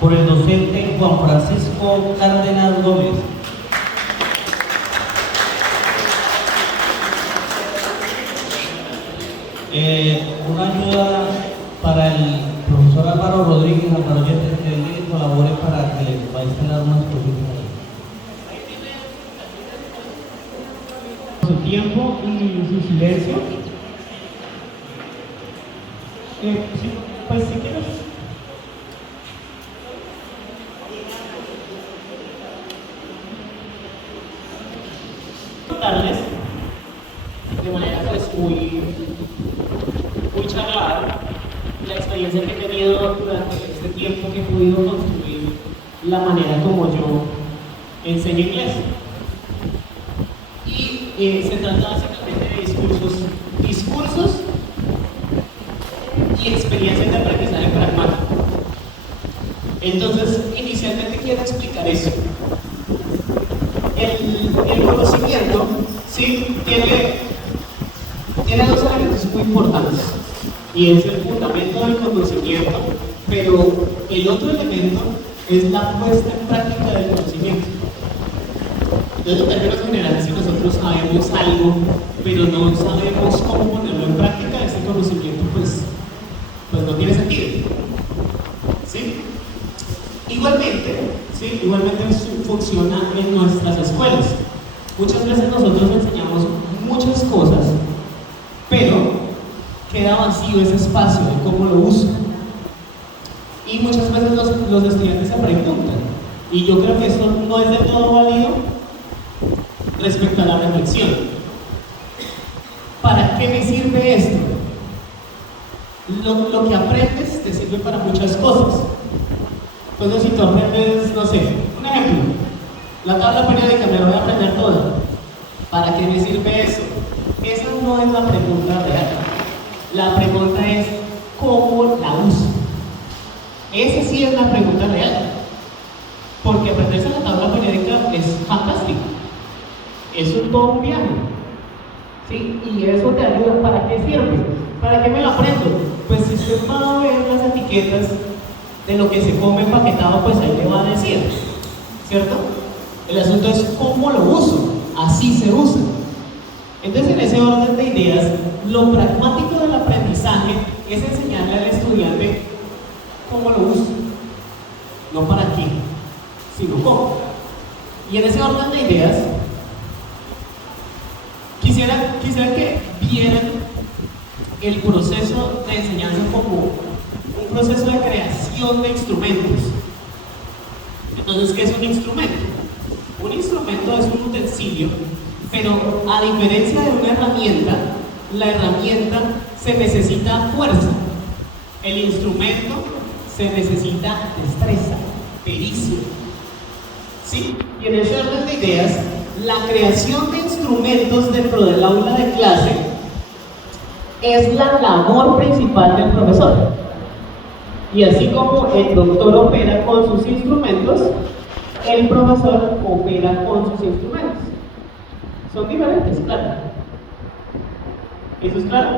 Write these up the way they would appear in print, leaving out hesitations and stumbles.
por el docente Juan Francisco Cárdenas Gómez. Una ayuda para el profesor Álvaro Rodríguez, Álvaro Yepes, que él colabore para que les vaya a instalar unas cositas. Su tiempo y su silencio. Sí, pues si quieres. Contarles de manera pues muy charlada la experiencia que he tenido durante este tiempo que he podido construir la manera como yo enseño inglés. Y se trata básicamente de discursos y experiencias de aprendizaje pragmático. Entonces, inicialmente quiero explicar eso. El conocimiento, ¿sí? tiene dos elementos muy importantes, y es el fundamento del conocimiento, pero el otro elemento es la puesta en práctica del conocimiento. Entonces, en términos generales, si nosotros sabemos algo, pero no sabemos cómo ponerlo en práctica, ese conocimiento pues no tiene sentido. ¿Sí? Igualmente funciona en nuestras escuelas. Muchas veces nosotros enseñamos muchas cosas, pero queda vacío ese espacio de cómo lo uso. Y muchas veces los estudiantes se preguntan, y yo creo que eso no es del todo válido respecto a la reflexión. ¿Para qué me sirve esto? Lo que aprendes te sirve para muchas cosas. Entonces, si tú aprendes, no sé, un ejemplo, la tabla periódica, me la voy a aprender toda. ¿Para qué me sirve eso? Esa no es la pregunta real. La pregunta es, ¿cómo la uso? Esa sí es la pregunta real. Porque aprenderse la tabla periódica es fantástico. Eso es todo un viaje. ¿Sí? Y eso te ayuda. ¿Para qué sirve? ¿Para qué me lo aprendo? Pues si usted va a ver las etiquetas de lo que se come empaquetado, pues ahí le va a decir, ¿cierto? El asunto es cómo lo uso. Así se usa. Entonces, en ese orden de ideas, lo pragmático del aprendizaje es enseñarle al estudiante cómo lo uso. No para qué, sino cómo. Y en ese orden de ideas, quisiera que vieran el proceso de enseñanza como un proceso de creación de instrumentos. Entonces, ¿qué es un instrumento? Un instrumento es un utensilio, pero a diferencia de una herramienta, la herramienta se necesita fuerza. El instrumento se necesita destreza, pericia. ¿Sí? Y en ese orden de ideas, la creación de instrumentos dentro del aula de clase es la labor principal del profesor. Y así como el doctor opera con sus instrumentos, el profesor opera con sus instrumentos. Son diferentes, claro. ¿Eso es claro?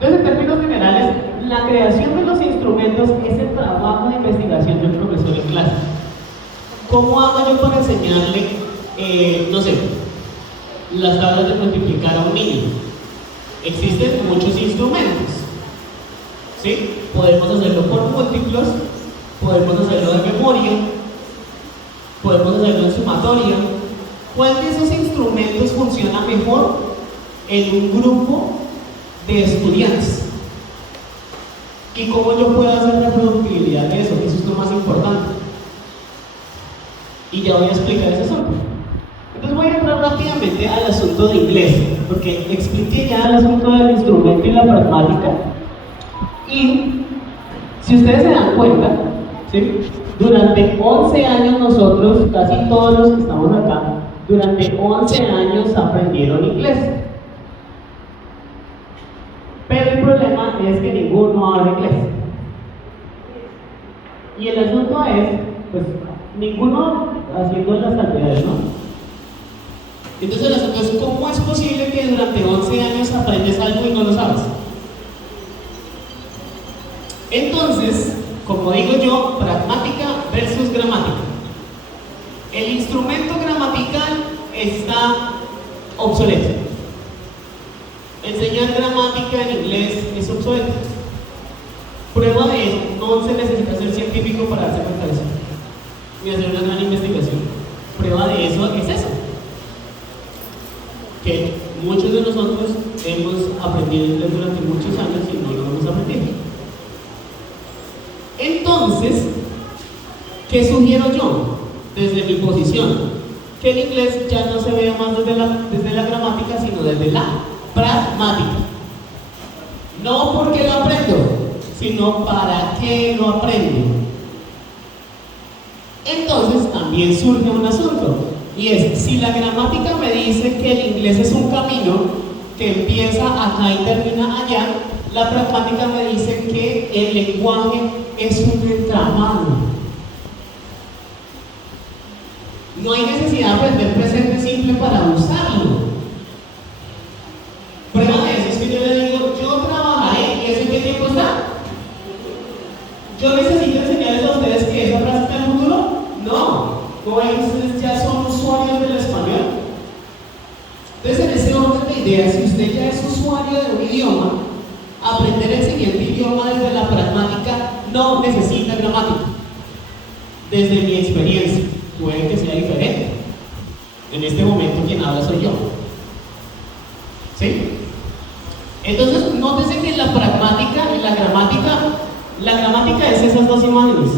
Entonces, en términos generales, la creación de los instrumentos es el trabajo de investigación del profesor en clase. ¿Cómo hago yo para enseñarle, no sé, las tablas de multiplicar a un niño? Existen muchos instrumentos, ¿sí? Podemos hacerlo por múltiplos, podemos hacerlo de memoria, podemos hacerlo en sumatoria. ¿Cuál de esos instrumentos funciona mejor en un grupo de estudiantes? ¿Y cómo yo puedo hacer la productividad de eso? Eso es lo más importante. Y ya voy a explicar ese asunto. Entonces voy a entrar rápidamente al asunto de inglés, porque expliqué ya el asunto del instrumento y la pragmática. Y si ustedes se dan cuenta, ¿sí? Durante 11 años nosotros, casi todos los que estamos acá, durante 11 años aprendieron inglés. Pero el problema es que ninguno habla inglés. Y el asunto es, pues, ninguno haciendo las cantidades, ¿no? Entonces el asunto es, ¿cómo es posible que durante 11 años aprendes algo y no lo sabes? Entonces, como digo yo, pragmática versus el instrumento gramatical está obsoleto. Enseñar gramática en inglés es obsoleto. Prueba de eso, no se necesita ser científico para darse cuenta de eso, ni hacer una gran investigación. Prueba de eso es eso, que muchos de nosotros hemos aprendido inglés durante muchos años y no lo hemos aprendido. Entonces, ¿qué sugiero yo desde mi posición? Que el inglés ya no se vea más desde la gramática, sino desde la pragmática. No porque lo aprendo, sino para qué lo aprendo. Entonces también surge un asunto, y es, si la gramática me dice que el inglés es un camino que empieza acá y termina allá, la pragmática me dice que el lenguaje es un entramado. No hay necesidad de aprender presente simple para usarlo. Prueba de eso es que yo le digo, yo trabajaré, ¿y eso en qué tiempo está? ¿Yo necesito enseñarles a ustedes que esa frase está en el futuro? No, ustedes ya son usuarios del español. Entonces, en ese orden de ideas, si usted ya es usuario de un idioma, aprender el siguiente idioma desde la pragmática no necesita gramática. Desde mi experiencia, puede que sea diferente. En este momento quien habla soy yo. ¿Sí? Entonces, nótese que la pragmática y la gramática es esas dos imágenes.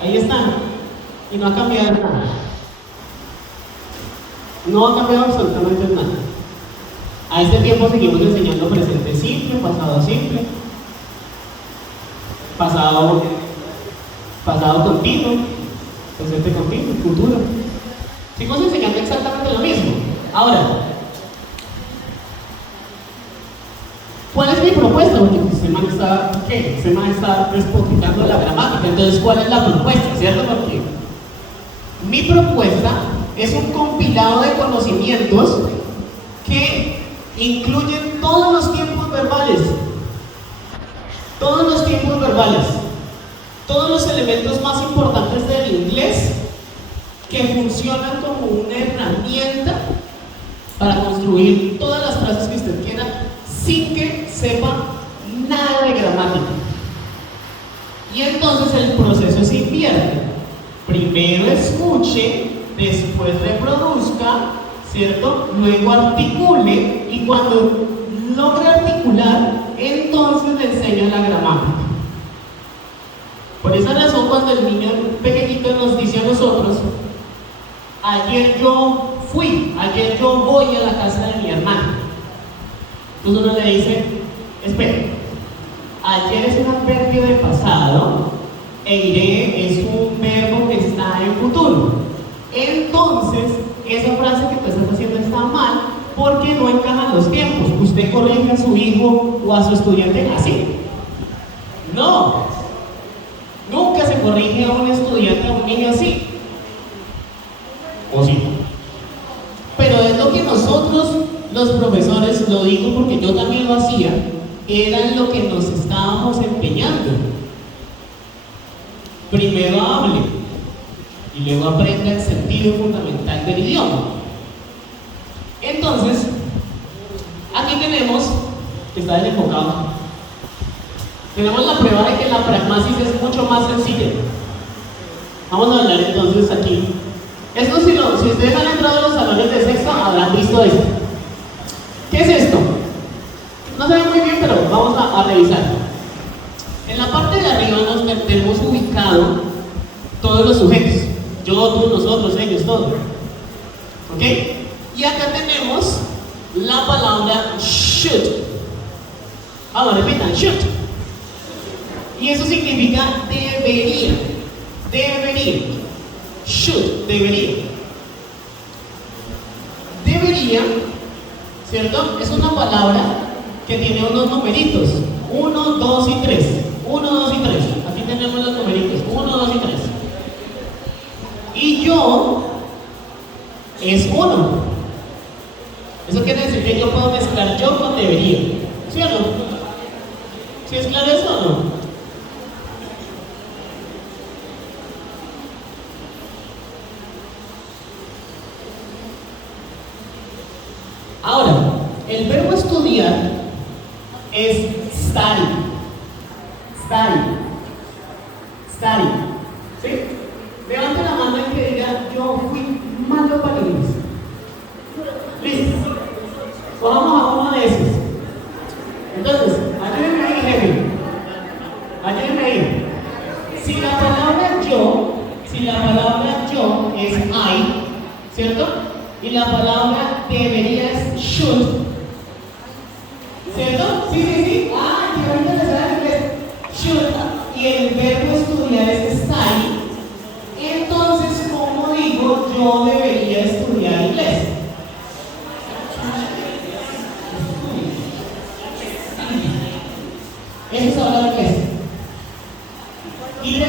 Ahí están. Y no ha cambiado nada. No ha cambiado absolutamente nada. A este tiempo seguimos enseñando presente simple, pasado simple, pasado continuo, presente continuo, futuro. Seguimos enseñando exactamente lo mismo. Ahora, ¿cuál es mi propuesta? Porque se me está despotricando la gramática. Entonces, ¿cuál es la propuesta? ¿Cierto? Porque mi propuesta es un compilado de conocimientos que incluyen todos los tiempos verbales, todos los elementos más importantes del inglés que funcionan como una herramienta para construir todas las frases que usted quiera sin que sepa nada de gramática. Y entonces el proceso se invierte. Primero escuche, después reproduzca, ¿cierto? Luego articule, y cuando logre articular, entonces le enseño la gramática. Por esa razón, cuando el niño pequeñito nos dice a nosotros, ayer yo voy a la casa de mi hermana. Entonces uno le dice, espera, ayer es un adverbio de pasado, e iré es un verbo que está en futuro. Entonces, esa frase que tú estás haciendo está mal porque no encajan los tiempos. Usted corrige a su hijo o a su estudiante así. No, nunca se corrige a un estudiante, a un niño así. ¿O sí? Pero es lo que nosotros, los profesores, lo digo porque yo también lo hacía, era en lo que nos estábamos empeñando. Primero hable y luego aprenda el sentido fundamental del idioma. Entonces, aquí tenemos, que está desenfocado, tenemos la prueba de que la pragmasis es mucho más sencilla. Vamos a hablar entonces aquí. Esto, si ustedes han entrado a los salones de sexto, habrán visto esto. ¿Qué es esto? No se ve muy bien, pero vamos a revisar. En la parte de arriba nos tenemos ubicado todos los sujetos. Yo, tú, nosotros, ellos, todos. ¿Ok? Y acá tenemos la palabra should. Vamos, repitan, should. Y eso significa debería. Debería. Should, debería. Debería, ¿cierto? Es una palabra que tiene unos numeritos. 1, 2 y 3. 1, 2 y 3. Aquí tenemos los numeritos. 1, 2 y 3. Y yo es 1. Eso quiere decir que yo puedo mezclar yo con debería. ¿Sí o no? ¿Sí es claro eso o no? Ahora, el verbo estudiar es study. Study. Study. ¿Sí? Levante la mano y que diga, yo fui malo para el inglés. Listo. Vamos a uno de esos. Entonces, ayúdenme ahí, jefe. Ayúdenme ahí. Si la palabra yo es I, ¿cierto? Y la palabra debería es should, ¿cierto? Sí. Ah, que ahorita les da el inglés. Should. Y el verbo estudiar es study. Entonces, ¿cómo digo yo debería estudiar inglés? Eso es hablar inglés. Y te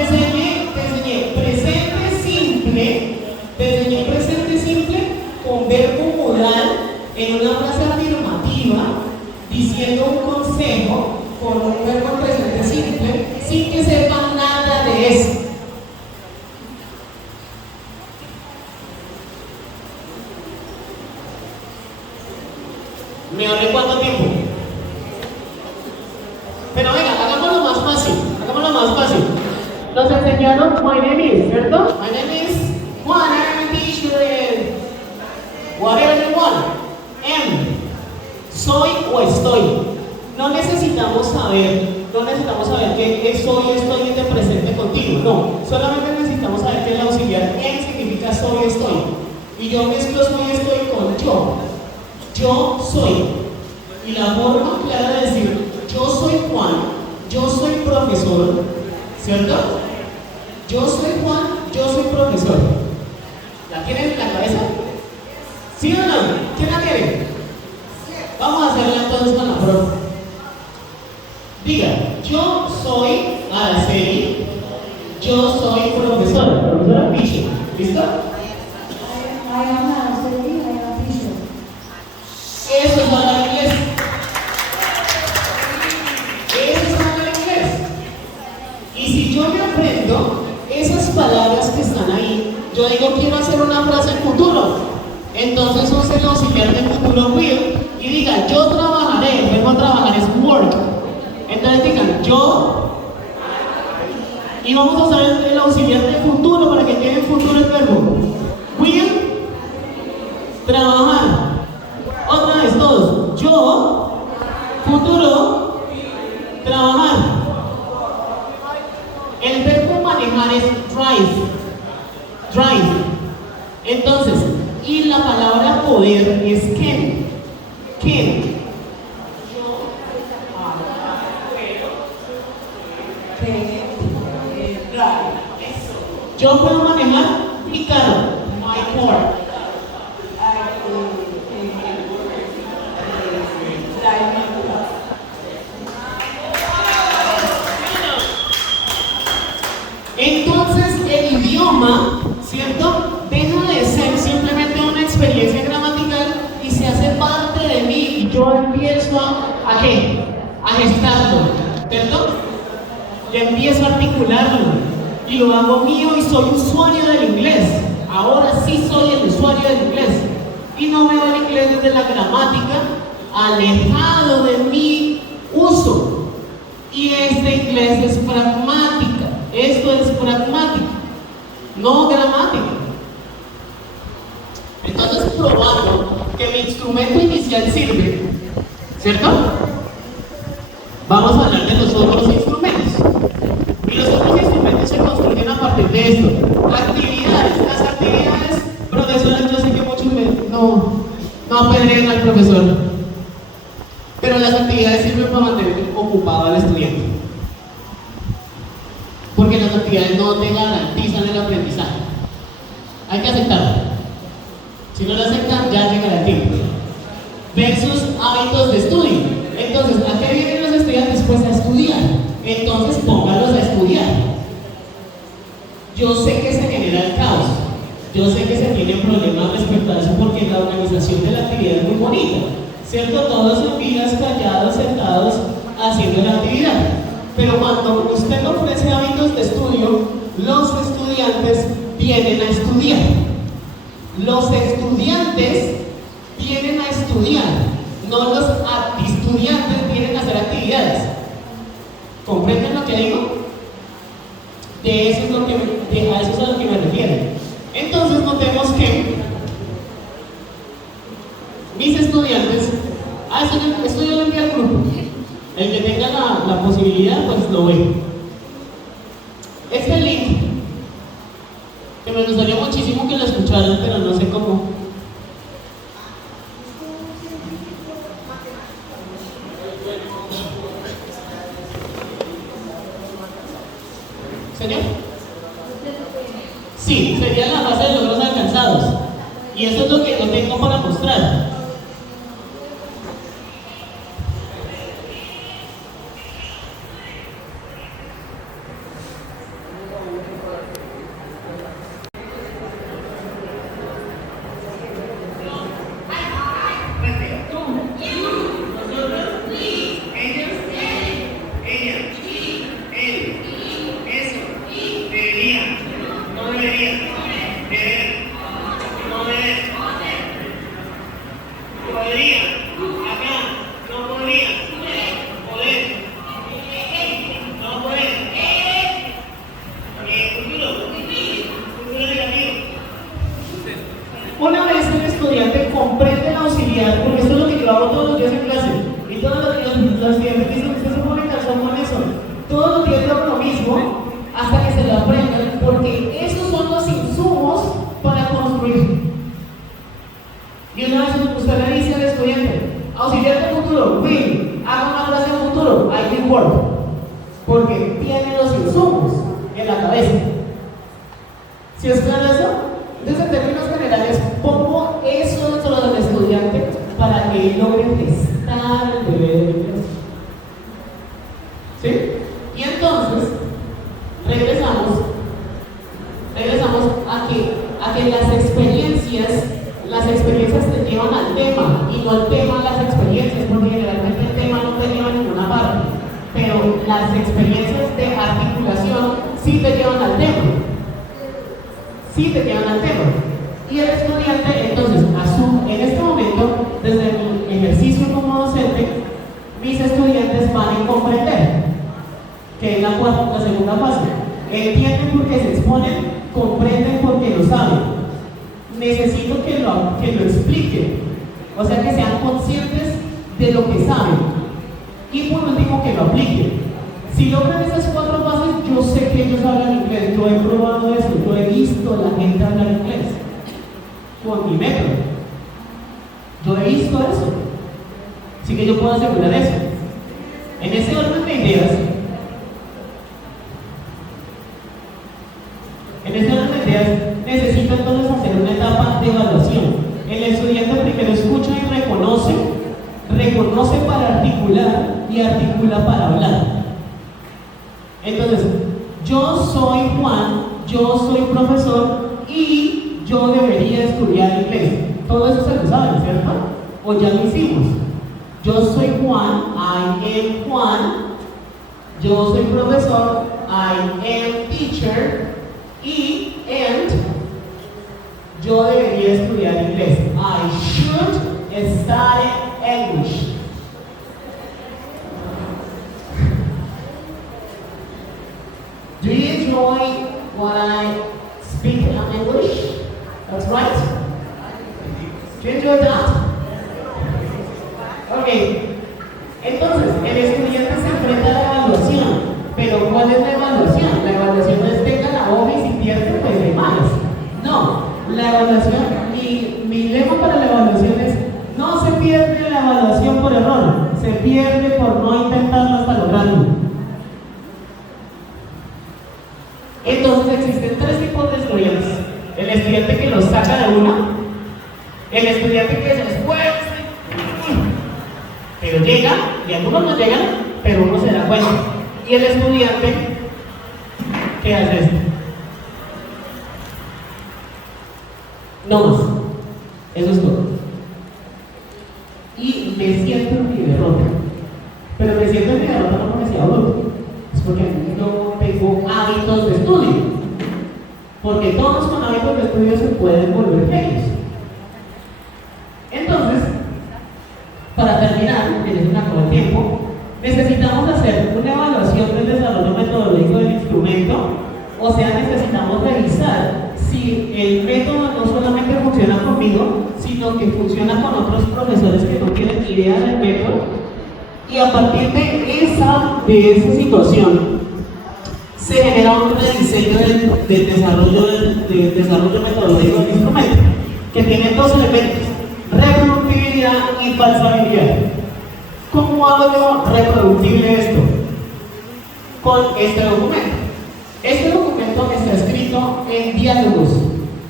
enseñé presente simple con verbo modal en una frase afirmativa diciendo un consejo con un verbo presente simple sin que sepan nada de eso. ¿Me ahorré cuánto tiempo? Pero venga, hagámoslo más fácil. Nos enseñaron my name is, ¿cierto? My name is Juan, I'm a teacher in whatever you want. Soy o estoy. No necesitamos saber que soy, estoy es de presente continuo. No, solamente necesitamos saber que el auxiliar en significa soy, estoy. Y yo mezclo soy, estoy con yo. Yo soy. Y la forma clara de decir yo soy Juan, yo soy profesor, ¿cierto? Yo soy Juan, yo soy profesor. ¿La tienen en la cabeza? ¿Sí o no? ¿Quién la tiene? Vamos a hacerla entonces con la profe. Diga, yo soy Araceli, yo soy profesora Pichi. ¿Listo? I am Araceli, I am teacher. Eso es hablar inglés. Y si yo me aprendo esas palabras que están ahí, yo digo quiero hacer una frase en futuro. Entonces use el auxiliar del futuro will y diga yo trabajaré. El verbo trabajar es work. Entonces digan yo. Y vamos a usar el auxiliar del futuro para que quede en futuro el verbo. Will trabajar. Otra vez todos. Yo, futuro, trabajar. El verbo manejar es drive. Entonces, y la palabra poder es can. Yo puedo manejar mi carro, my car. Entonces el idioma, ¿cierto? Deja de ser simplemente una experiencia gramatical y se hace parte de mí y yo empiezo a gestarlo, ¿cierto? Yo empiezo a articularlo y lo hago mío y soy usuario del inglés. Ahora sí soy el usuario del inglés y no veo el inglés desde la gramática, alejado de mi uso. Y este inglés es pragmática. Esto es pragmática, no gramática. Entonces, probando que mi instrumento inicial sirve, ¿cierto? Vamos a hablar de los otros instrumentos. Y los otros instrumentos se construyen a partir de esto. Actividades. Las actividades, profesores, yo sé que muchos no apedrean al profesor. Pero las actividades sirven para mantener ocupado al estudiante. Porque las actividades no te garantizan el aprendizaje. Hay que aceptarlo. Si no lo aceptan, ya llegará el tiempo. Versus hábitos de estudio. Entonces, ¿a qué vienen los estudiantes? Pues a estudiar. Entonces, pónganlos a estudiar. Yo sé que se genera el caos. Yo sé que se tienen problemas respecto a eso porque la organización de la actividad es muy bonita. ¿Cierto? Todos en filas, callados, sentados, haciendo la actividad. Pero cuando usted ofrece hábitos de estudio, los estudiantes vienen a estudiar. Los estudiantes vienen a estudiar, no los estudiantes vienen a hacer actividades. ¿Comprenden lo que digo? De eso es a eso es a lo que me refiero. Entonces notemos que mis estudiantes, esto yo lo envío al grupo. El que tenga la posibilidad, pues lo ve. Este link, que me gustaría muchísimo que lo escucharan, pero no sé cómo. ¿Señor? Sí, sería la base de logros alcanzados. Y eso es lo que yo tengo para mostrar. Una vez el estudiante comprende la auxiliar, porque esto es lo que yo hago todos los días en clase, y todos los días los estudiantes dicen, usted se pone cansado con eso. Todos los días hago lo mismo hasta que se lo aprendan, porque esos son los insumos para construir. Y una vez usted le dice al estudiante, auxiliar de futuro, will, haga una frase de futuro, I will work, porque tiene los insumos en la cabeza. ¿Sí es claro eso? Entonces, en términos generales, pongo eso dentro del estudiante para que él logre gestar el bebé de inglés. ¿Sí? Y entonces, regresamos a que las experiencias te llevan al tema, y no el tema a las experiencias, porque generalmente el tema no te lleva a ninguna parte, pero las experiencias de articulación sí te llevan al tema. Sí te llevan al tema. Y el estudiante, entonces, en este momento, desde mi ejercicio como docente, mis estudiantes van a comprender, que es la segunda fase. Entienden porque se exponen, comprenden porque lo saben. Necesito que lo expliquen, o sea, que sean conscientes de lo que saben. Y por último, que lo apliquen. Si logran esas 4 fases, yo sé que ellos hablan inglés. Yo he probado eso, yo he visto a la gente hablar inglés con mi método. Yo he visto eso. Así que yo puedo asegurar eso. En ese orden de ideas, necesito entonces hacer una etapa de evaluación. El estudiante primero escucha y reconoce para articular y articula para hablar. Entonces, yo soy Juan, yo soy profesor y yo debería estudiar inglés. Todo eso se lo saben, ¿cierto? O ya lo hicimos. Yo soy Juan, I am Juan. Yo soy profesor, I am teacher. And yo debería estudiar inglés. I should study English. Do you enjoy when I speak in English? That's right. Do you enjoy that? Okay. Entonces, el estudiante se enfrenta a la evaluación. Pero ¿cuál es la evaluación? La evaluación no es tenga la hoja y si pierde, pues de malas. No, la evaluación, mi lema para la evaluación es: no se pierde la evaluación por error, se pierde por no intentarlo hasta lograrlo. Entonces existen 3 tipos de estudiantes: el estudiante que los saca de una, el estudiante que se esfuerza, pero llega, y algunos no llegan, pero uno se da cuenta, y el estudiante que hace esto. No más. Eso es todo. Y me siento en mi derrota. Pero me siento en mi derrota no porque sea bruto, es porque no tengo hábitos de estudio. Porque todos con hábitos de estudio se pueden volver genios. Entonces, que ya se me acabó el tiempo, necesitamos hacer una evaluación del desarrollo metodológico del instrumento, o sea, necesitamos revisar si el método no solamente funciona conmigo, sino que funciona con otros profesores que no tienen idea del método, y a partir de esa situación se genera un rediseño del desarrollo metodológico del instrumento, que tiene dos elementos: reproductibilidad y falsabilidad. ¿Cómo hago yo reproducible esto? Con este documento. Este documento está escrito en diálogos.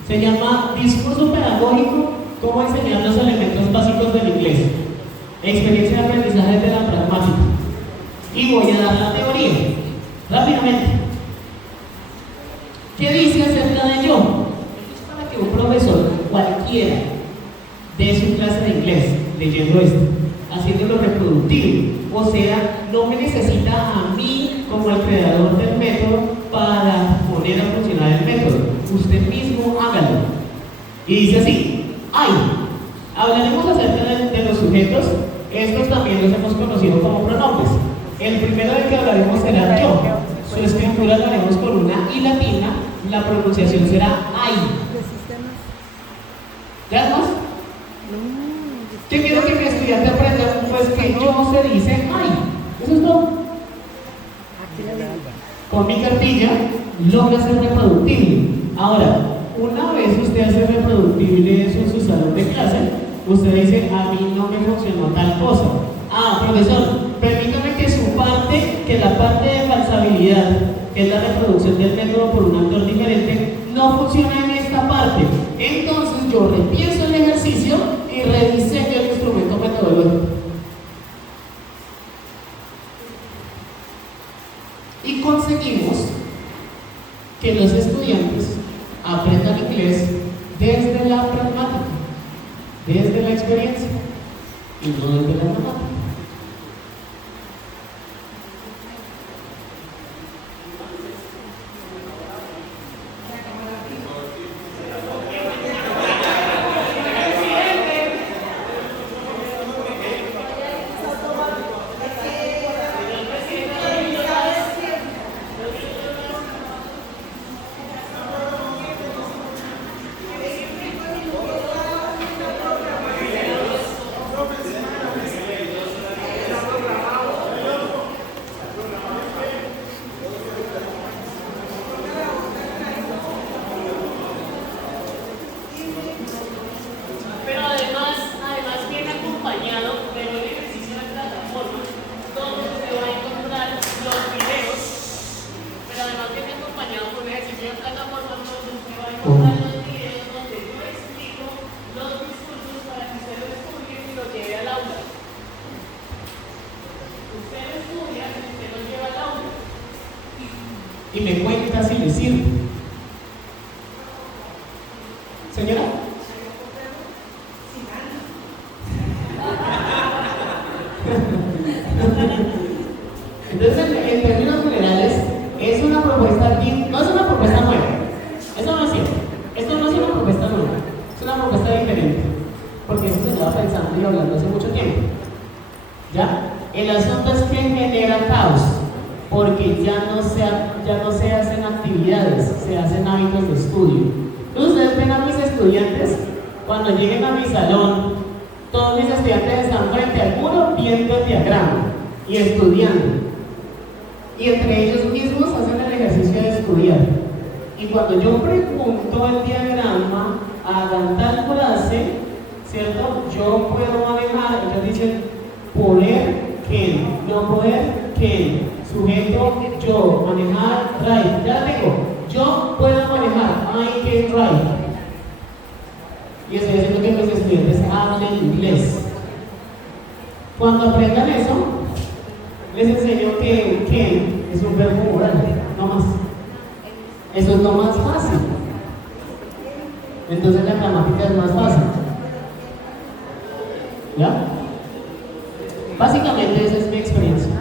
Se llama Discurso Pedagógico: cómo enseñar los elementos básicos del inglés. Experiencia de aprendizaje de la pragmática. Y voy a dar la teoría rápidamente. ¿Qué dice acerca de yo? Esto es para que un profesor cualquiera dé su clase de inglés leyendo esto, haciéndolo reproductible. O sea, no me necesita a mí como el creador del método para poner a funcionar el método. Usted mismo hágalo. Y dice así: hablaremos acerca de los sujetos. Estos también los hemos conocido como pronombres. El primero del que hablaremos será yo. Su escritura la haremos con una I latina. La pronunciación será I. ¿Ya más? ¿Qué quiero que mi estudiante aprenda? Pues que yo se dice I. Eso es todo. Con mi cartilla logra ser reproductible. Ahora, una vez usted hace reproductible eso en su salón de clase, usted dice: a mí no me funcionó tal cosa. Profesor, permítame que la parte de falsabilidad, que es la reproducción del método por un actor diferente, no funciona en esta parte. Entonces yo repienso el ejercicio y rediseño el instrumento metodológico. Y conseguimos que los estudiantes aprendan inglés desde la pragmática, desde la experiencia, y no desde la gramática. Y me cuenta si le sirve. Señora. Entonces, en términos generales, es una propuesta, no es una propuesta nueva. Eso no es cierto. Esto no es una propuesta nueva. Es una propuesta diferente. Porque eso se lleva pensando y hablando hace mucho tiempo. ¿Ya? El asunto es que genera caos. Porque ya no se hacen actividades, se hacen hábitos de estudio. Entonces, ustedes ven a mis estudiantes, cuando lleguen a mi salón, todos mis estudiantes están frente al muro viendo el diagrama y estudiando. Y entre ellos mismos hacen el ejercicio de estudiar. Y cuando yo pregunto el diagrama, hagan tal clase, ¿cierto? Yo puedo manejar, ellos dicen poder que, no poder que. Sujeto, yo, manejar, drive. Ya la tengo. Yo puedo manejar, I can drive. Y estoy haciendo que los estudiantes hablen inglés. Cuando aprendan eso, les enseño que can es un verbo moral, no más. Eso es lo más fácil. Entonces la gramática es más fácil. ¿Ya? Básicamente esa es mi experiencia.